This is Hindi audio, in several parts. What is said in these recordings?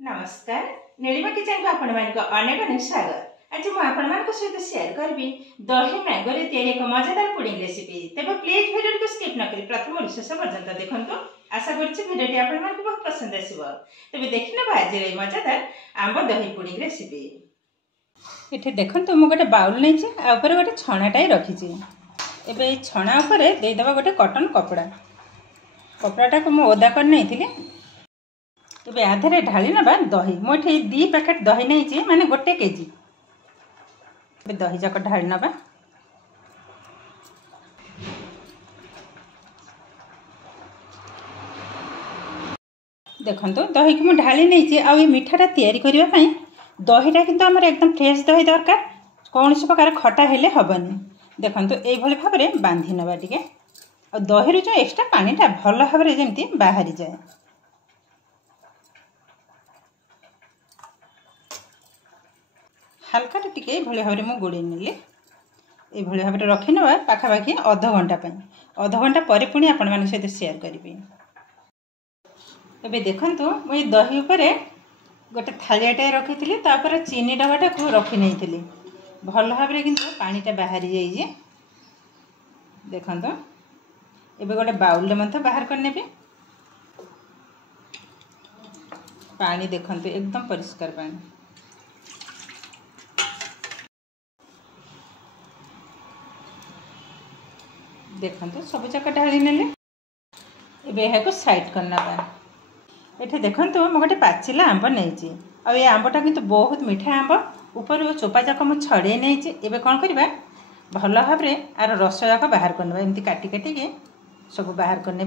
नमस्कार नीलिमा किचन को आपण मानक अनेक अनेक स्वागत। आज मु आपण मानक सहित शेयर करबी दही मैंगो रे तैयारी एक मजेदार पुडिंग रेसिपी। तेबे प्लीज वीडियो को स्किप न करी प्रथम रु शेष पर्यंत देखंतु। आशा करछि वीडियोटी आपण मानक बहुत पसंद आसीबो। तेबे देखिना आज रे मजेदार आंब दही पुडिंग रेसिपी। एठे देखंतु मु गोटे बाउल नै छी आ ऊपर गोटे छणाटाई रखी छी। एबे छणा ऊपर दे देबा गोटे कॉटन कपड़ाटा को मु ओदा कर नै थिले। तबे आधे ढाली ना दही मुझे 2 पैकेट दही नहीं माने 1 केजी दही जाक ढाली ना देखो दही की मुझे ढाली नहीं आ मीठाटा तैयारी करने दहीटा किंतु आमर एकदम फ्रेश दही दरकार कौन प्रकार खटा हेले हबनी। देखो ये भाव में बांधि नवा टे दही जो एक्स्ट्रा पानीटा भल भाव में जमी बाहरी जाए। हल्का टिके भाई भाव में गोड़े नेली ये भाव में रखी ना पाखापाखि अध घंटा पर पुणी आपण मान सहित शेयर करी। एबे देखंतु मुझे दही उपरे गोटे थालियाटे रखी चीनी डबाटा को रखी नहीं थी भल भाव में किंतु पानीटा बाहरी जाइए। देखंतु एबे गोटे बाउल में बाहर करने पानी देखंतु एकदम परिष्कार पानी। देखंतु सब जाक ढाली नेले एबे यह को साइड करना एठे देखंतु मु गोटे पाचिला आंब नहीं आ ये आंबटा किंतु बहुत मीठा आंब ऊपर चोपा जाक मु छड़े नहीं। एबे कौन करबा भल भाव में आर रस जाक बाहर करने एमती काटी काटी के सब बाहर करने।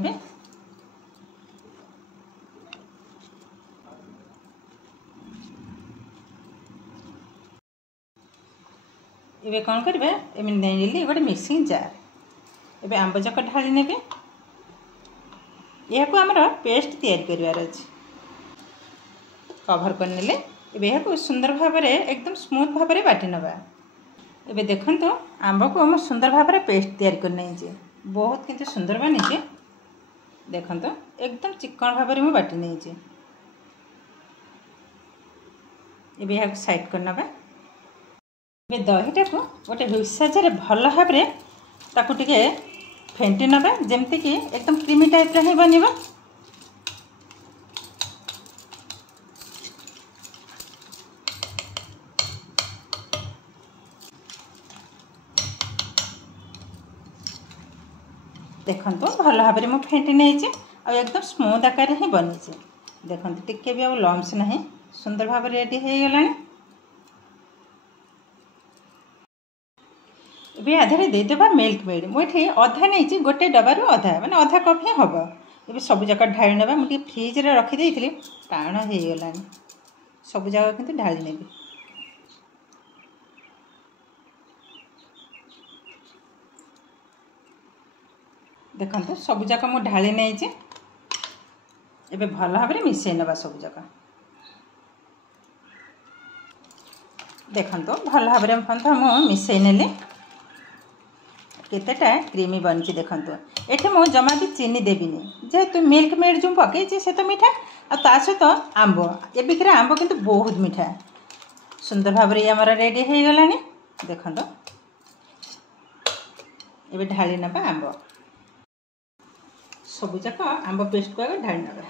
एबे कौन करबा एमती नेली गोटे मिक्सिंग जार एबे आंब जाक ढाली ने यह आमर पेस्ट तैयारी करार अच्छे कभर करने यह सुंदर भाव में एकदम स्मूथ भाव में बाटी नवा। एबे देखंतु आंब को हम सुंदर भाव में पेस्ट तैयारी करने बहुत किंतु सुंदर बनी। देखंतु एकदम चिकन भाव में बाटी नहीं एबे यह साइड करना दहीटा को गोटे हुइसाजर भल भाव में ताकू टिके फेंटी नवा जमती कि एकदम क्रीमी टाइप रे बनिबा। देखंतु भल भाव में फेंटी नहीं एकदम स्मूथ आकार ही बनी। देखंतु टिके भी आ लम्स नहीं सुंदर भाव रेडी हो गलानी। ये आधे देदेबा मिल्क मेड मुझे अधा नहीं गोटे डबारू अधा माने अधा कप ही हम ये सब जाक ढाली ना मुझे फ्रिज रे रखी थी टाण हो गलानी सब जाक किंतु ढाली नेबी। देखंतु सब जाक मु ढाली नहीं एबे भल भाव में मिसई नवा सब जाक। देखंतु भल भाव में मु मिसई नेली केतेटा क्रीमी बनी। देखंतु एठे मो जमा भी चीनी देविनी जेहेतु मिल्क मेड जो पकई से तो मीठा आ सहित आंब एबिकर आंब किंतु बहुत मीठा सुंदर भाव में आमर रेडी हो गलानी। देखंतु एबे ढाली नबा आंब सब जाक आंब पेस्ट को ढाली नबा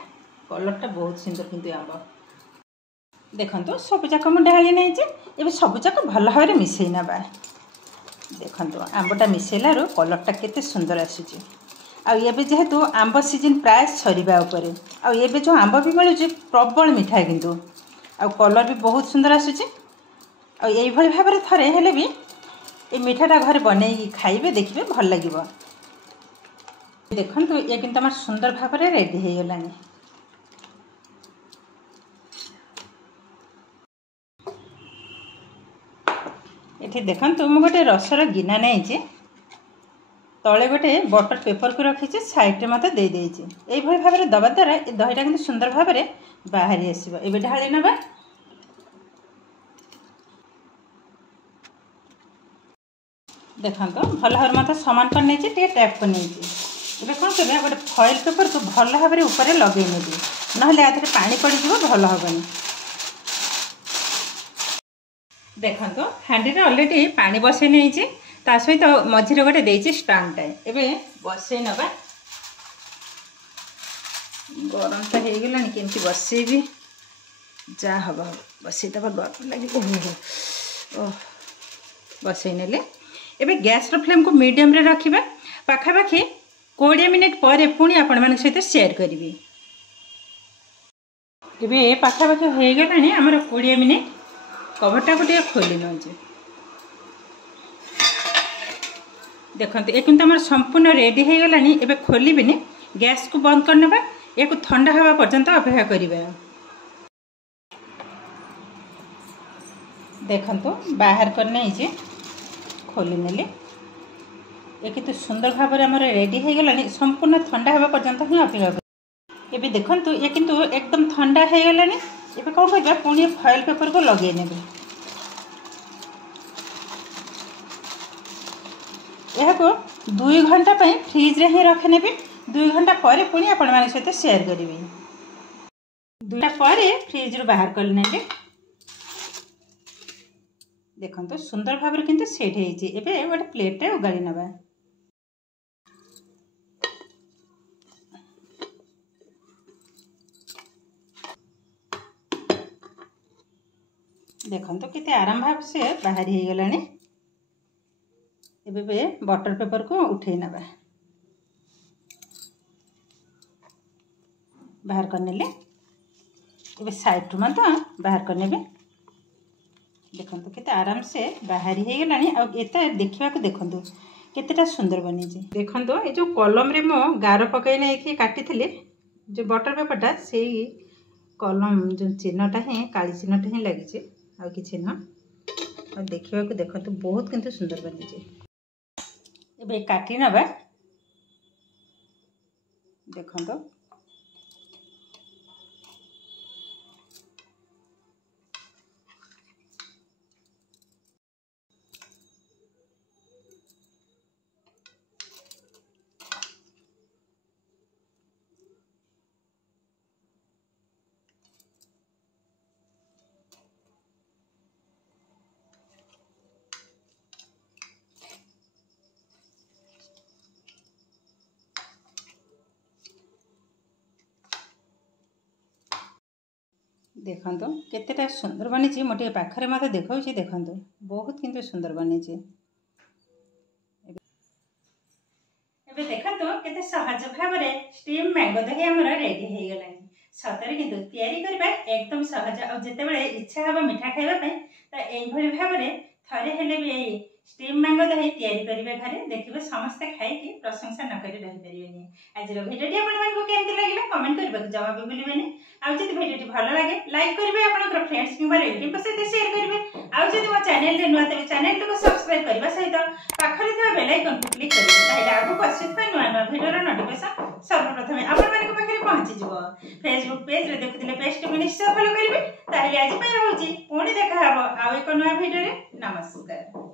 कलरटा बहुत सुंदर किंतु आंब। देखंतु सब जाक मु ढाली नहीं एबे सब जाक भल भाव में मिसई नबा। देखंतु आंबटा मिसेला कलरटा केते सुंदर आसी आबे जेहेतु आंब सीजन प्राय सरीबा उपरे आबे जो आंब भी मिलूँ प्रबल मीठा किंतु आ कलर भी बहुत सुंदर आसूची आई भाव में थरे हेले भी ये मीठाटा घर बन खाइबे देखिए भल लगे। देखंतु ये किंतु आम सुंदर भाव में रेडी हो गलानी। ये देखंतु मु गोटे रसर गिना नहीं तले गोटे बटर पेपर को रखी साइड में मत दे देछि एई भली भाव में दबा द्वारा ये दहीटा किंतु सुंदर भाव में बाहरी आसीबो। एबे ढाली नबा देखंतु भल भाव मत समान कर नहीं टैप कर नहीं एबे कौन कर गोटे फॉइल पेपर को भल भाव में ऊपर लगे नेबी ना आधे पानी पड़ भल हेनी देखो हांडी ऑलरेडी पानी बसई नहीं ता सहित मझे गोटे देती स्टांड टाइम एवं बसई नवा गरम तो हो गला केमती बसैबी जा हम बसईद डर लगे बसई ने एवं गैस फ्लेम को मीडियम रे रखिबा पाखापाखि 20 मिनिट पर पुणी आपण मान सहित शेयर करी ए पाखापाखि हो गला आमर 20 मिनिट कभरटा को खोली नौचे देखते एक आम संपूर्ण रेडी हो गला एवं खोलबी गैस को बंद करने या ठंडा हवा पर्यंत अपेक्षा करिबा देखंतु बाहर कर नहीं खोली नेली ये कितु सुंदर भाव में रेडी हो गला संपूर्ण ठंडा हवा पर्यंत ही अपेक्षा कर ये देखंतु ये किंतु एकदम ठंडा हो गला ये कौन करबा पुणी फॉइल पेपर को लगे ने यह 2 घंटा फ्रिज रे ही रखे ने 2 घंटा पर पुणी आपण मान सहित शेयर करी 2 घंटा पर फ्रिज रू बाहर कर ने देखो सुंदर भाव में किंतु सेट होते गोटे प्लेट रे उगाड़ी नवा देखो केते आराम भाव से बाहर हो गला बटर पेपर को उठे नवा बाहर करने साइड मत बाहर करने देखो केते आराम से बाहरी हो गला देखा देखो केतेटा सुंदर बनी देखो ये जो कलम रे मो गार पकई नहीं काटी जो बटर पेपरटा से कलम जो चिन्हटा ही काली चिन्हटा ही लगी आ कि चिन्ह देखा देखो बहुत किंतु सुंदर बनी ए काटी नवा देखो देखो केतेटा सुंदर बनी मोटे पाखरे मत देखा देखो बहुत किंतु सुंदर बनी देखो केते सहज भाव में स्टीम मैंगो दही आमर रेडी हो गला सतरे किंतु तैयारी करबा एकदम सहज और जितेबाला इच्छा हम मीठा खाइबा तो यही भाव में थरे हेले भी स्टीम मैंगो दही तैयारी करेंगे घरे देखिए समस्ते खाई प्रशंसा न कर रही आज भिडियोटी आपको केमती लगे कमेंट करने को जमा भी भूलें आज भिडियोटी भल लगे लाइक करेंगे आप फ्रेंड्स कि रिलेटिव सहित शेयर करेंगे आज मो चैनल नुआ तेज चैनल को सब्सक्राइब करने सहित पाखरे थी बेल आइकन को क्लिक करेंगे आगे आसुवा नुआ नुआ भिडियोर नोटिफिकेशन सर्वप्रथम आपण पाखे पहुंचीज फेसबुक पेज देखुले पेज को निश्चय फॉलो करेंगे आज रोचे पुणी देखा आउ एक नुआ भिडियो नमस्कार।